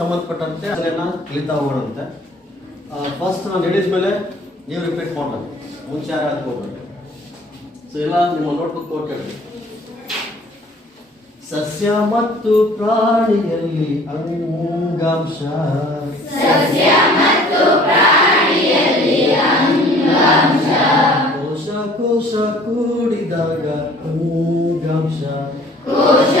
ಸಂಬಂಧಪಟ್ಟಂತೆ ಅದನ್ನ ಕಲಿತಾ ಹೋಗೋಣಂತೆ. ಫಸ್ಟ್ ನಾನು ಹೇಳಿದ ಮೇಲೆ ನೀವು ರಿಪೀಟ್ ಮಾಡಬೇಕು. ಮುಂಚೆ ಯಾರು ಹಾಕೋಬೇಕು ಸೊ ಎಲ್ಲ ನಿಮ್ಮ ನೋಟ್ಬುಕ್ ಕೊಟ್ಟು ಸಸ್ಯ ಮತ್ತು ಪ್ರಾಣಿಯಲ್ಲಿ ಅಂಗಾಂಶ. ಕೋಶ ಕೋಶ ಕೂಡಿದಾಗ ಅಂಗಾಂಶ. ಸಸ್ಯ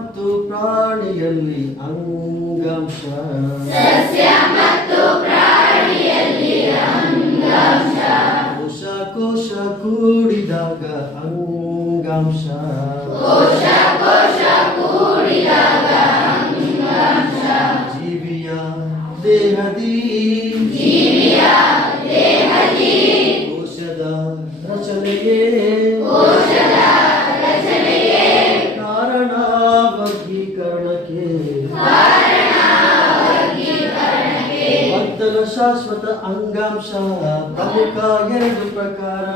ಮತ್ತು ಪ್ರಾಣಿಯಲ್ಲಿ ಅಂಗಾಂಶ ಶಾಶ್ವತ ಅಂಗಾಂಶ ಪ್ರಮುಖ ಎರಡು ಪ್ರಕಾರ.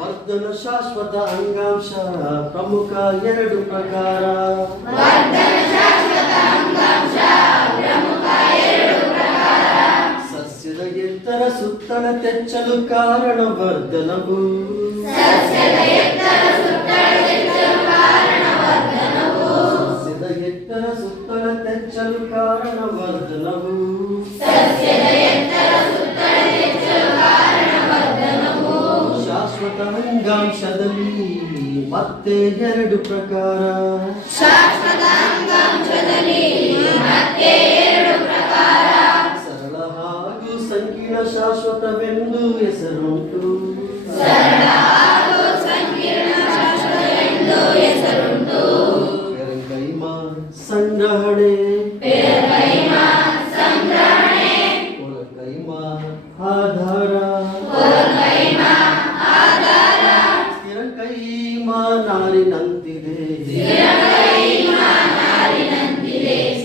ವರ್ಧನ ಶಾಶ್ವತ ಅಂಗಾಂಶ ಪ್ರಮುಖ ಎರಡು ಪ್ರಕಾರ. ಸಸ್ಯದ ಎತ್ತರ ಸುತ್ತಲ ತೆಚ್ಚಲು ಕಾರಣ ವರ್ಧನವು. ಮತ್ತೆ ಎರಡು ಪ್ರಕಾರ. ಸರಳ ಹಾಗೂ ಸಂಕೀರ್ಣ ಶಾಶ್ವತವೆಂದು ಹೆಸರುಂಟು. ಕೈಮ ಸಂಗ್ರಹಣೆ. ಕೈಮ ಆಧಾರ. ನಾರಿನಂತಿದೆ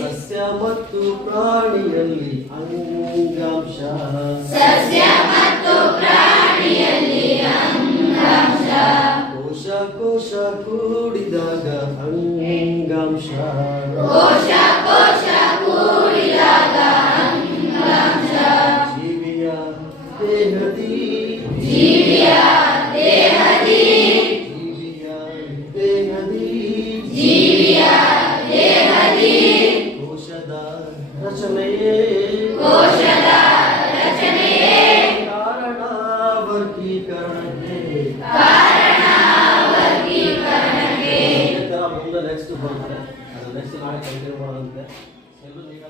ಸಸ್ಯ ಮತ್ತು ಪ್ರಾಣಿಯಲ್ಲಿ ಅಂಗಾಂಶ. ಕೋಶ ಕೋಶ ಕೂಡಿದಾಗ ಅಂಗಾಂಶ. ಸುಬ್ಬ ಅದು ನೆಕ್ಸ್ಟ್ ನಾಳೆ ಕಂಟಿನ್ಯೂ ಮಾಡೋದಂತೆ ಎಲ್ಲರೂ ಈಗ